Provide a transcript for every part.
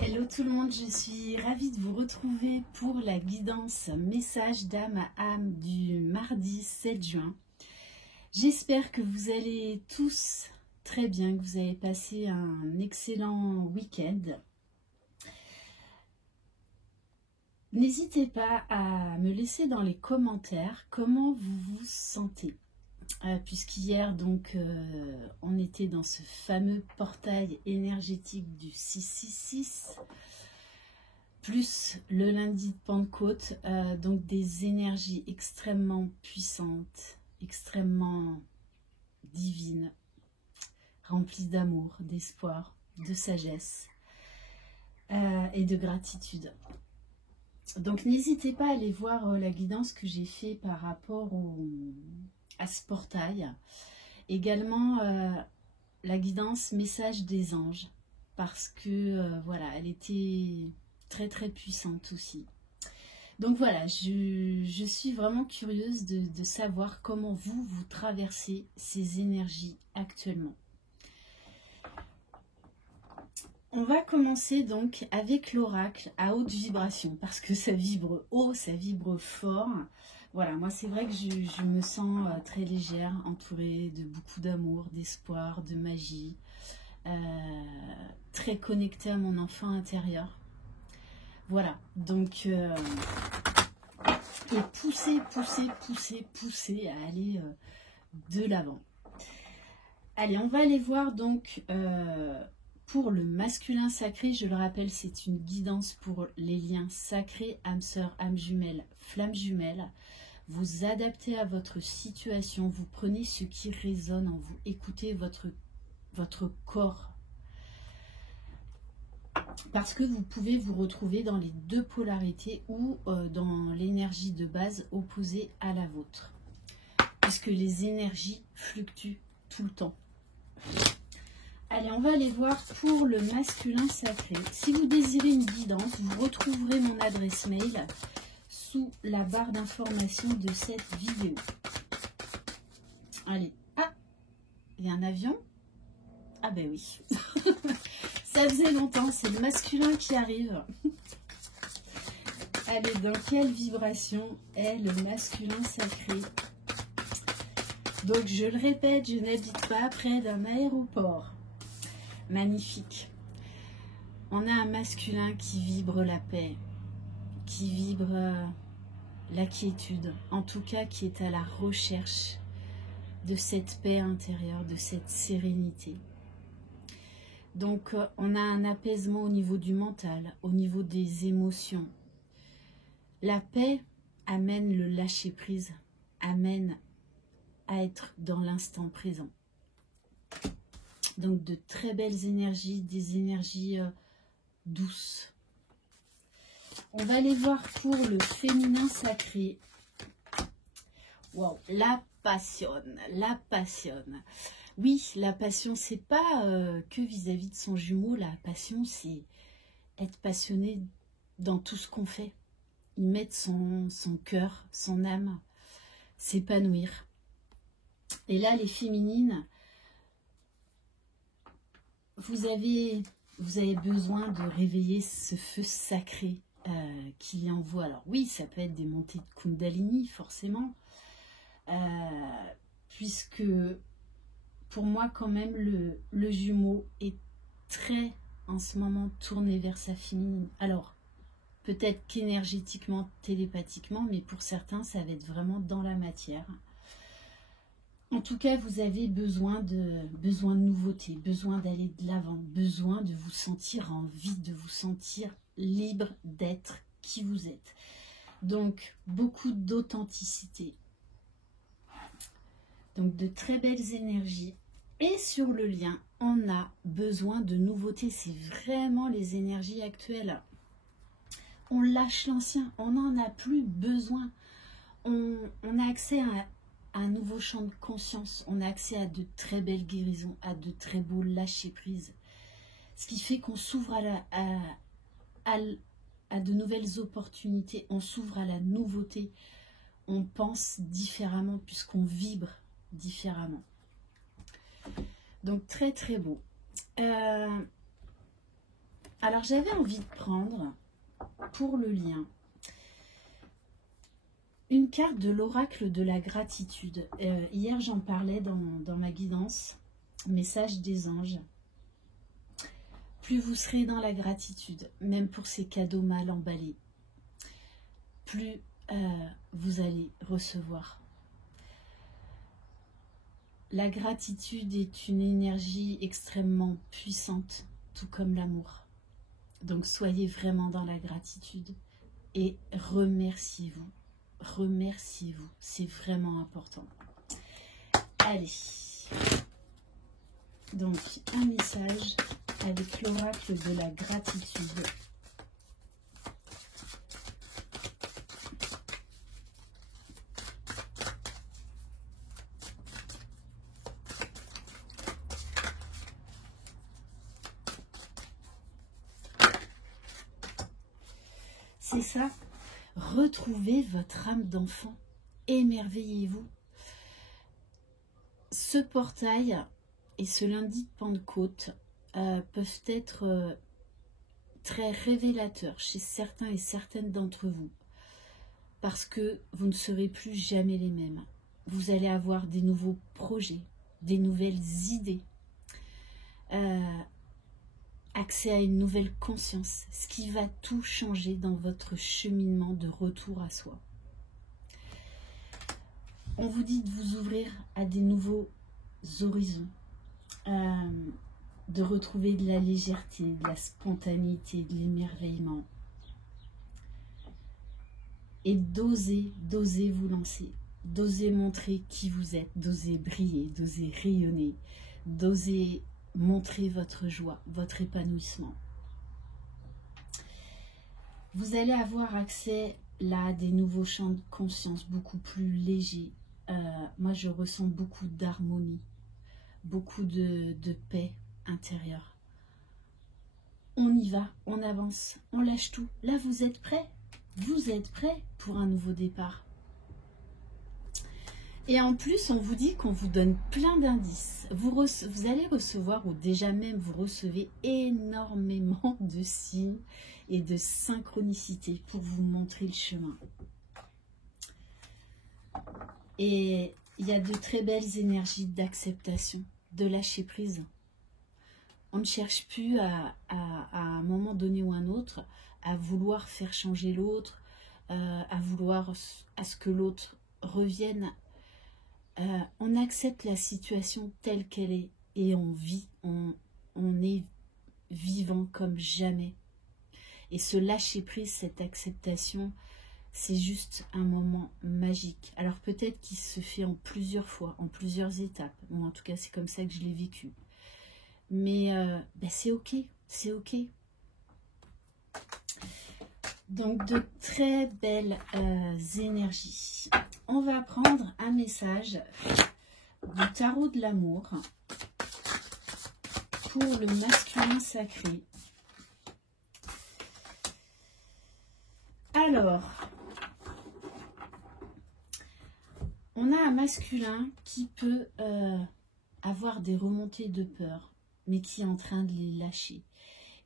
Hello tout le monde, je suis ravie de vous retrouver pour la guidance message d'âme à âme du mardi 7 juin. J'espère que vous allez tous très bien, que vous avez passé un excellent week-end. N'hésitez pas à me laisser dans les commentaires comment vous vous sentez. Puisqu'hier donc on était dans ce fameux portail énergétique du 666 plus le lundi de Pentecôte, donc des énergies extrêmement puissantes, extrêmement divines, remplies d'amour, d'espoir, de sagesse et de gratitude. Donc n'hésitez pas à aller voir la guidance que j'ai fait par rapport à ce portail. Également la guidance message des anges, parce que voilà, elle était très très puissante aussi. Donc voilà, je suis vraiment curieuse de savoir comment vous traversez ces énergies actuellement. On va commencer donc avec l'oracle à haute vibration, parce que ça vibre haut, ça vibre fort. Voilà, moi c'est vrai que je me sens très légère, entourée de beaucoup d'amour, d'espoir, de magie, très connectée à mon enfant intérieur. Voilà, donc et pousser à aller de l'avant. Allez, on va aller voir donc pour le masculin sacré. Je le rappelle, c'est une guidance pour les liens sacrés, âme sœur, âme jumelle, flamme jumelle. Vous adaptez à votre situation, vous prenez ce qui résonne en vous, écoutez votre corps. Parce que vous pouvez vous retrouver dans les deux polarités ou dans l'énergie de base opposée à la vôtre. Puisque les énergies fluctuent tout le temps. Allez, on va aller voir pour le masculin sacré. Si vous désirez une guidance, vous retrouverez mon adresse mail sous la barre d'information de cette vidéo. Allez, ah, il y a un avion. Ah ben oui, ça faisait longtemps, c'est le masculin qui arrive. Allez, dans quelle vibration est le masculin sacré? Donc je le répète, je n'habite pas près d'un aéroport. Magnifique. On a un masculin qui vibre la paix, qui vibre la quiétude, en tout cas qui est à la recherche de cette paix intérieure, de cette sérénité. Donc on a un apaisement au niveau du mental, au niveau des émotions. La paix amène le lâcher-prise, amène à être dans l'instant présent. Donc de très belles énergies, des énergies douces. On va aller voir pour le féminin sacré. Wow, la passionne, la passionne. Oui, la passion, c'est pas que vis-à-vis de son jumeau. La passion, c'est être passionné dans tout ce qu'on fait. Y mettre son cœur, son âme, s'épanouir. Et là, les féminines, vous avez besoin de réveiller ce feu sacré qu'il y a en vous. Alors oui, ça peut être des montées de Kundalini, forcément, puisque pour moi, quand même, le jumeau est très, en ce moment, tourné vers sa féminine. Alors, peut-être qu'énergétiquement, télépathiquement, mais pour certains, ça va être vraiment dans la matière. En tout cas, vous avez besoin de nouveauté, besoin d'aller de l'avant, besoin de vous sentir en vie, de vous sentir libre d'être qui vous êtes. Donc, beaucoup d'authenticité. Donc, de très belles énergies. Et sur le lien, on a besoin de nouveautés. C'est vraiment les énergies actuelles. On lâche l'ancien, on n'en a plus besoin. On a accès à un nouveau champ de conscience, on a accès à de très belles guérisons, à de très beaux lâcher-prise. Ce qui fait qu'on s'ouvre à de nouvelles opportunités, on s'ouvre à la nouveauté, on pense différemment puisqu'on vibre différemment. Donc très très beau. Alors j'avais envie de prendre, pour le lien, une carte de l'oracle de la gratitude. Hier j'en parlais dans ma guidance, message des anges. Plus vous serez dans la gratitude, même pour ces cadeaux mal emballés, plus vous allez recevoir. La gratitude est une énergie extrêmement puissante, tout comme l'amour. Donc soyez vraiment dans la gratitude et remerciez-vous. Remerciez-vous, c'est vraiment important. Allez, donc un message avec l'oracle de la gratitude. C'est ça, retrouvez votre âme d'enfant, émerveillez-vous. Ce portail et ce lundi de Pentecôte peuvent être très révélateurs chez certains et certaines d'entre vous, parce que vous ne serez plus jamais les mêmes. Vous allez avoir des nouveaux projets, des nouvelles idées, accès à une nouvelle conscience, ce qui va tout changer dans votre cheminement de retour à soi. On vous dit de vous ouvrir à des nouveaux horizons, de retrouver de la légèreté, de la spontanéité, de l'émerveillement. Et d'oser vous lancer, d'oser montrer qui vous êtes, d'oser briller, d'oser rayonner, d'oser montrer votre joie, votre épanouissement. Vous allez avoir accès là à des nouveaux champs de conscience beaucoup plus légers. Moi, je ressens beaucoup d'harmonie, beaucoup de paix intérieure. On y va, on avance, on lâche tout. Là, vous êtes prêts? Vous êtes prêts pour un nouveau départ? Et en plus, on vous dit qu'on vous donne plein d'indices. Vous allez recevoir, ou déjà même vous recevez énormément de signes et de synchronicité pour vous montrer le chemin. Et il y a de très belles énergies d'acceptation, de lâcher prise. On ne cherche plus à un moment donné ou un autre à vouloir faire changer l'autre, à vouloir à ce que l'autre revienne. On accepte la situation telle qu'elle est et on vit, on est vivant comme jamais. Et ce lâcher prise, cette acceptation, c'est juste un moment magique. Alors peut-être qu'il se fait en plusieurs fois, en plusieurs étapes. Moi, en tout cas, c'est comme ça que je l'ai vécu. Mais c'est ok, c'est ok. Donc de très belles énergies. On va prendre un message du tarot de l'amour pour le masculin sacré. Alors, on a un masculin qui peut avoir des remontées de peur, mais qui est en train de les lâcher,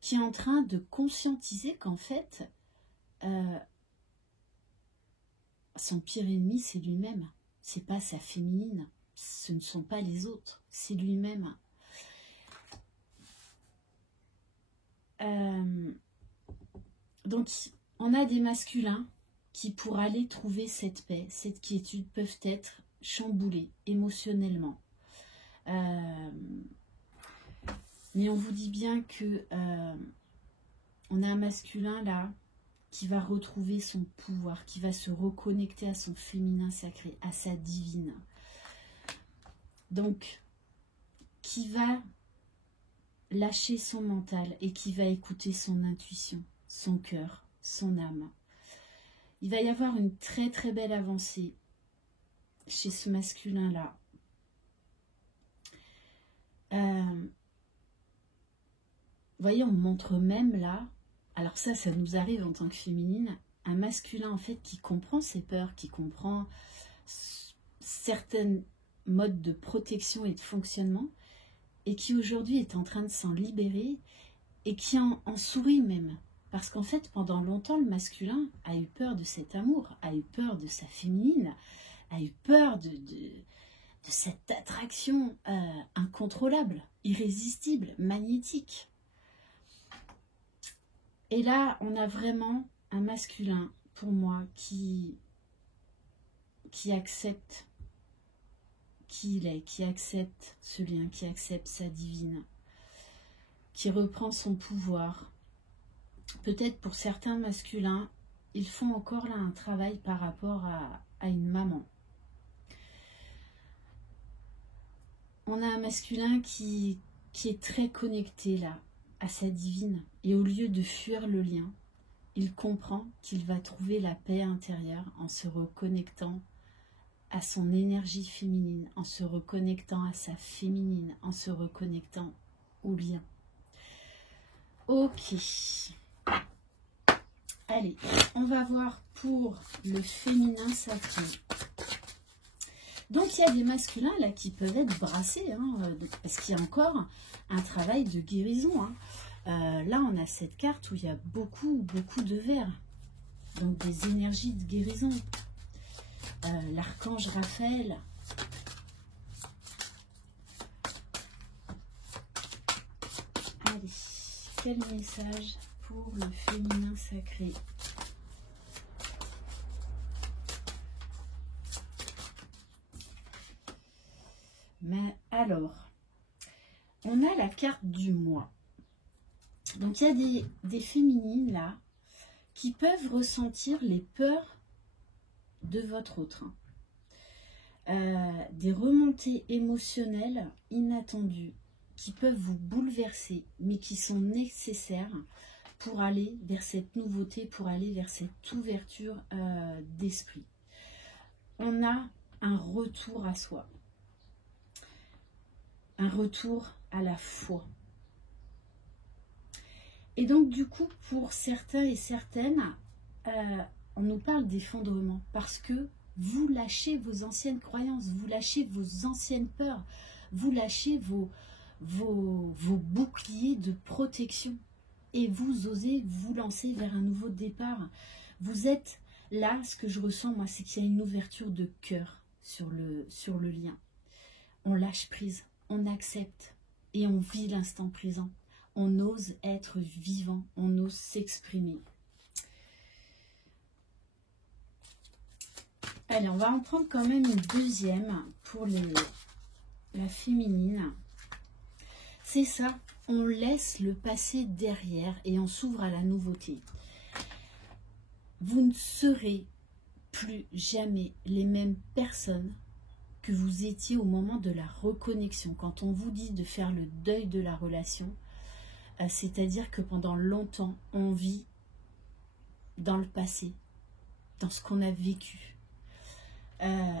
qui est en train de conscientiser qu'en fait, son pire ennemi, c'est lui-même. C'est pas sa féminine, ce ne sont pas les autres, c'est lui-même. Donc, on a des masculins qui, pour aller trouver cette paix, cette quiétude, peuvent être chamboulés émotionnellement. Mais on vous dit bien que on a un masculin là qui va retrouver son pouvoir, qui va se reconnecter à son féminin sacré, à sa divine. Donc, qui va lâcher son mental et qui va écouter son intuition, son cœur, son âme. Il va y avoir une très très belle avancée chez ce masculin-là. Vous voyez, on montre même là, alors ça nous arrive en tant que féminine, un masculin en fait qui comprend ses peurs, qui comprend certains modes de protection et de fonctionnement, et qui aujourd'hui est en train de s'en libérer et qui en sourit même. Parce qu'en fait, pendant longtemps, le masculin a eu peur de cet amour, a eu peur de sa féminine, a eu peur de cette attraction incontrôlable, irrésistible, magnétique. Et là, on a vraiment un masculin, pour moi, qui accepte qui il est, qui accepte ce lien, qui accepte sa divine, qui reprend son pouvoir. Peut-être pour certains masculins, ils font encore là un travail par rapport à une maman. On a un masculin qui est très connecté là, à sa divine. Et au lieu de fuir le lien, il comprend qu'il va trouver la paix intérieure en se reconnectant à son énergie féminine, en se reconnectant à sa féminine, en se reconnectant au lien. Ok. Allez, on va voir pour le féminin sacré. Donc il y a des masculins là qui peuvent être brassés, hein, parce qu'il y a encore un travail de guérison. Hein. Là on a cette carte où il y a beaucoup de vert, donc des énergies de guérison. L'archange Raphaël. Allez, quel message pour le féminin sacré? Mais alors, on a la carte du mois. Donc il y a des féminines là qui peuvent ressentir les peurs de votre autre. Des remontées émotionnelles inattendues qui peuvent vous bouleverser, mais qui sont nécessaires pour aller vers cette nouveauté, pour aller vers cette ouverture d'esprit. On a un retour à soi. Un retour à la foi. Et donc du coup, pour certains et certaines, on nous parle d'effondrement parce que vous lâchez vos anciennes croyances, vous lâchez vos anciennes peurs, vous lâchez vos boucliers de protection et vous osez vous lancer vers un nouveau départ. Vous êtes là, ce que je ressens moi, c'est qu'il y a une ouverture de cœur sur le lien. On lâche prise. On accepte et on vit l'instant présent. On ose être vivant, on ose s'exprimer. Allez, on va en prendre quand même une deuxième pour la féminine. C'est ça, on laisse le passé derrière et on s'ouvre à la nouveauté. Vous ne serez plus jamais les mêmes personnes que vous étiez au moment de la reconnexion. Quand on vous dit de faire le deuil de la relation, c'est-à-dire que pendant longtemps, on vit dans le passé, dans ce qu'on a vécu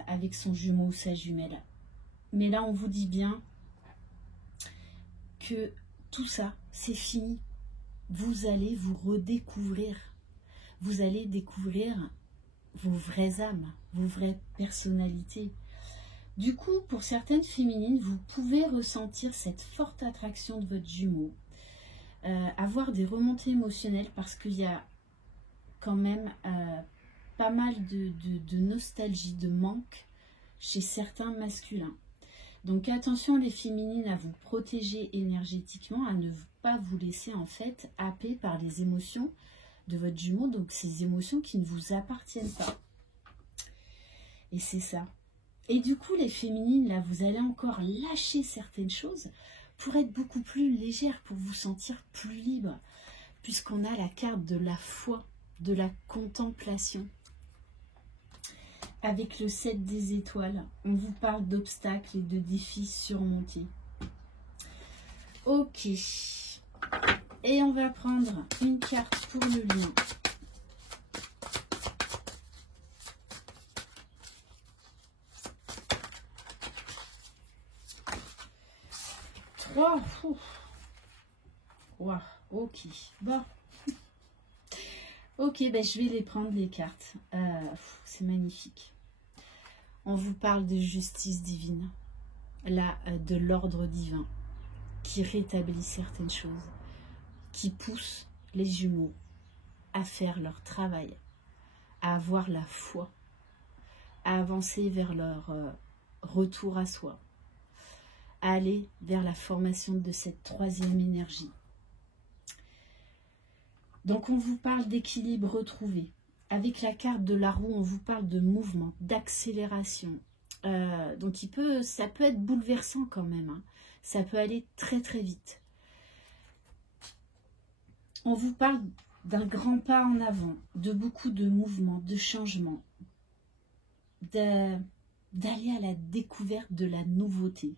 avec son jumeau ou sa jumelle. Mais là, on vous dit bien que tout ça, c'est fini. Vous allez vous redécouvrir. Vous allez découvrir vos vraies âmes, vos vraies personnalités. Du coup, pour certaines féminines, vous pouvez ressentir cette forte attraction de votre jumeau, avoir des remontées émotionnelles parce qu'il y a quand même pas mal de nostalgie, de manque chez certains masculins. Donc attention les féminines à vous protéger énergétiquement, à ne pas vous laisser en fait happer par les émotions de votre jumeau, donc ces émotions qui ne vous appartiennent pas. Et c'est ça. Et du coup, les féminines, là, vous allez encore lâcher certaines choses pour être beaucoup plus légère, pour vous sentir plus libre, puisqu'on a la carte de la foi, de la contemplation. Avec le 7 des étoiles, on vous parle d'obstacles et de défis surmontés. Ok. Et on va prendre une carte pour le lien. Wow, ok, bon. Ok, ben je vais les prendre les cartes. C'est magnifique. On vous parle de justice divine, là, de l'ordre divin, qui rétablit certaines choses, qui pousse les jumeaux à faire leur travail, à avoir la foi, à avancer vers leur retour à soi, à aller vers la formation de cette troisième énergie. Donc on vous parle d'équilibre retrouvé. Avec la carte de la roue, on vous parle de mouvement, d'accélération. Donc ça peut être bouleversant quand même, hein. Ça peut aller très très vite. On vous parle d'un grand pas en avant, de beaucoup de mouvements, de changements, d'aller à la découverte de la nouveauté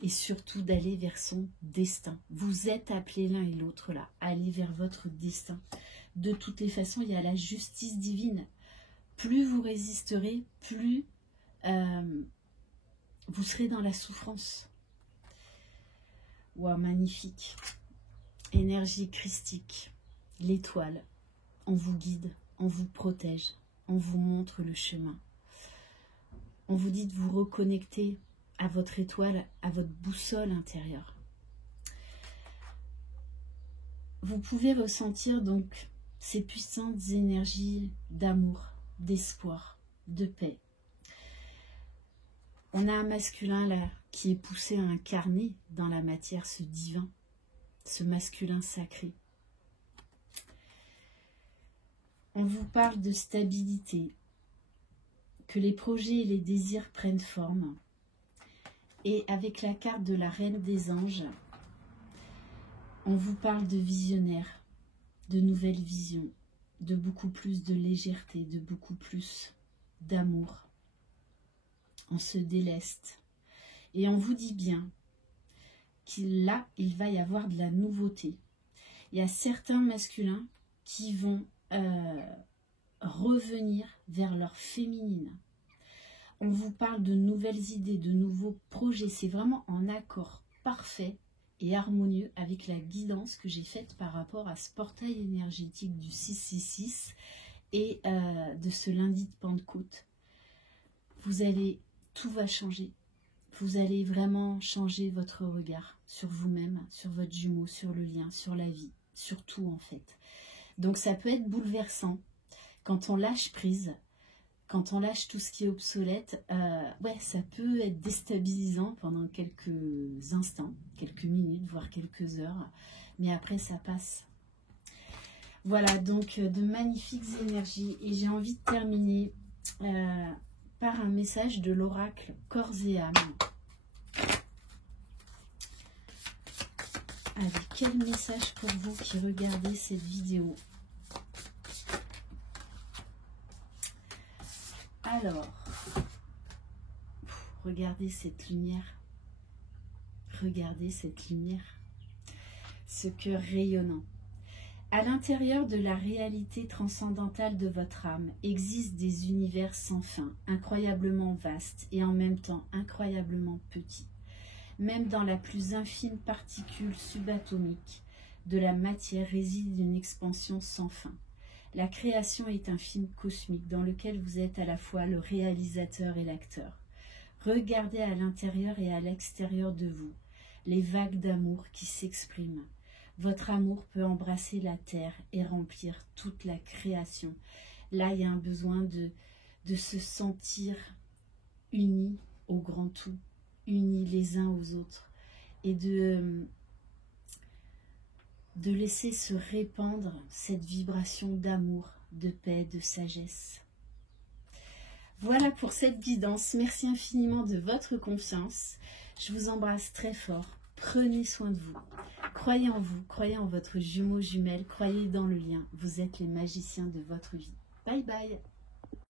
et surtout d'aller vers son destin. Vous êtes appelés l'un et l'autre là, à aller vers votre destin. De toutes les façons, il y a la justice divine. Plus vous résisterez, plus vous serez dans la souffrance. Waouh, magnifique. Énergie christique, l'étoile, on vous guide, on vous protège, on vous montre le chemin. On vous dit de vous reconnecter à votre étoile, à votre boussole intérieure. Vous pouvez ressentir donc ces puissantes énergies d'amour, d'espoir, de paix. On a un masculin là qui est poussé à incarner dans la matière ce divin, ce masculin sacré. On vous parle de stabilité, que les projets et les désirs prennent forme. Et avec la carte de la Reine des Anges, on vous parle de visionnaire, de nouvelles visions, de beaucoup plus de légèreté, de beaucoup plus d'amour. On se déleste. Et on vous dit bien qu'il va y avoir de la nouveauté. Il y a certains masculins qui vont revenir vers leur féminine. On vous parle de nouvelles idées, de nouveaux projets. C'est vraiment en accord parfait et harmonieux avec la guidance que j'ai faite par rapport à ce portail énergétique du 666 et de ce lundi de Pentecôte. Tout va changer. Vous allez vraiment changer votre regard sur vous-même, sur votre jumeau, sur le lien, sur la vie, sur tout en fait. Donc ça peut être bouleversant quand on lâche prise, quand on lâche tout ce qui est obsolète. Ouais, ça peut être déstabilisant pendant quelques instants, quelques minutes, voire quelques heures, mais après ça passe. Voilà, donc de magnifiques énergies. Et j'ai envie de terminer par un message de l'oracle Corps et âme. Allez, quel message pour vous qui regardez cette vidéo? Alors, regardez cette lumière. Regardez cette lumière. Ce cœur rayonnant. À l'intérieur de la réalité transcendantale de votre âme existent des univers sans fin, incroyablement vastes et en même temps incroyablement petits. Même dans la plus infime particule subatomique de la matière réside une expansion sans fin. La création est un film cosmique dans lequel vous êtes à la fois le réalisateur et l'acteur. Regardez à l'intérieur et à l'extérieur de vous les vagues d'amour qui s'expriment. Votre amour peut embrasser la terre et remplir toute la création. Là, il y a un besoin de se sentir unis au grand tout, unis les uns aux autres, et de laisser se répandre cette vibration d'amour, de paix, de sagesse. Voilà pour cette guidance. Merci infiniment de votre confiance. Je vous embrasse très fort. Prenez soin de vous. Croyez en vous, croyez en votre jumeau jumelle, croyez dans le lien. Vous êtes les magiciens de votre vie. Bye bye.